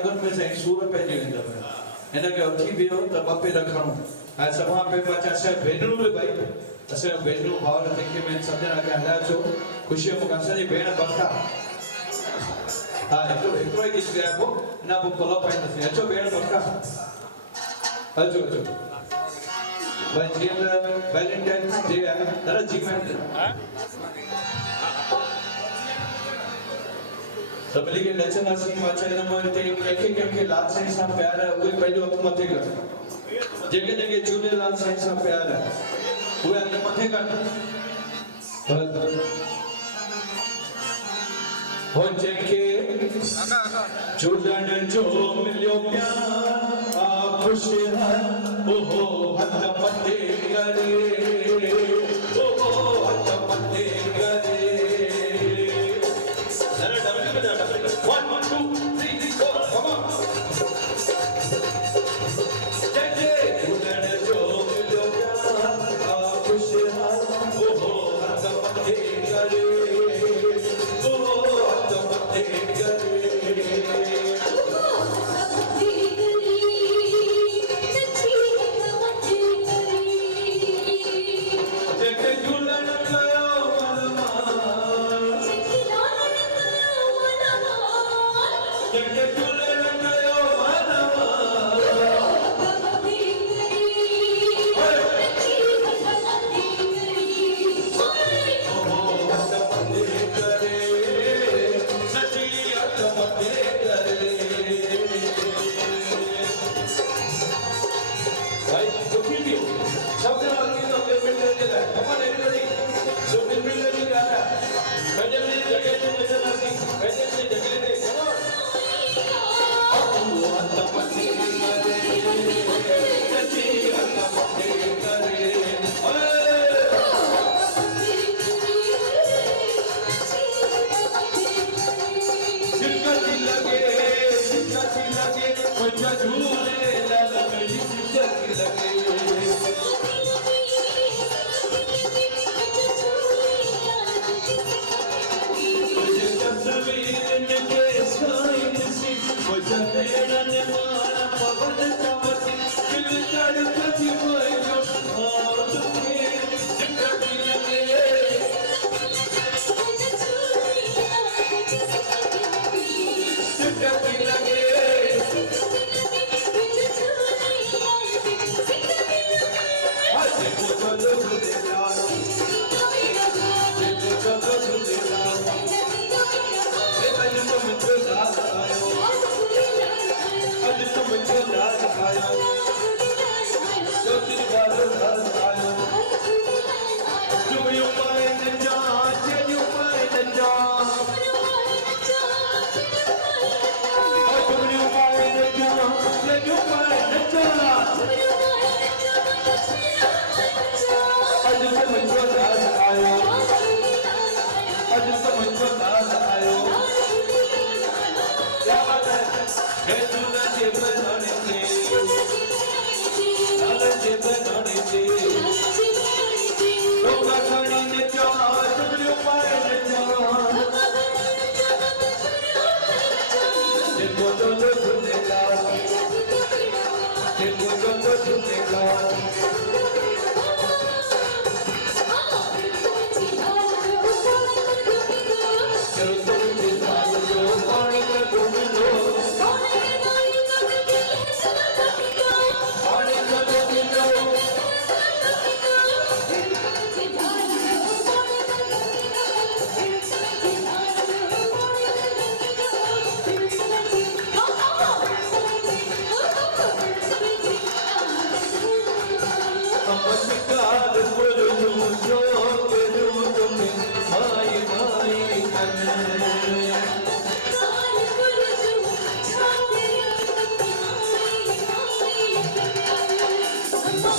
कागज़ में से सूर पे जींदा है इनके उठी भी हो तो बापे रखणो है सभा पे पाचा से भेनरू भी भाई असे भेनरू भाव देखे में सजना के हला छो खुशी मुकासा जी भेण बखा हां एकरो ही किस गया को ना वो कोला पाई नहीं अचो भेण बखा अचो अचो भाई जीवन वैलेंटाइन डे है दरा जीवन सबली के लचन आसी माचे नमते के लाल से सा प्यार है वो पहले हक मथे कर जगह जगह झूले लाल से सा प्यार है वो अंदर मथे कर हो जके झूलन जो मिलियो प्यार आ खुश है ओ हद मथे करे ओ हद मथे करे 1 2 3 4 come on जगे उड़न जो मिलो प्यार खुश है ओ हद मथे करे ओ हद मथे करे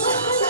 Oh,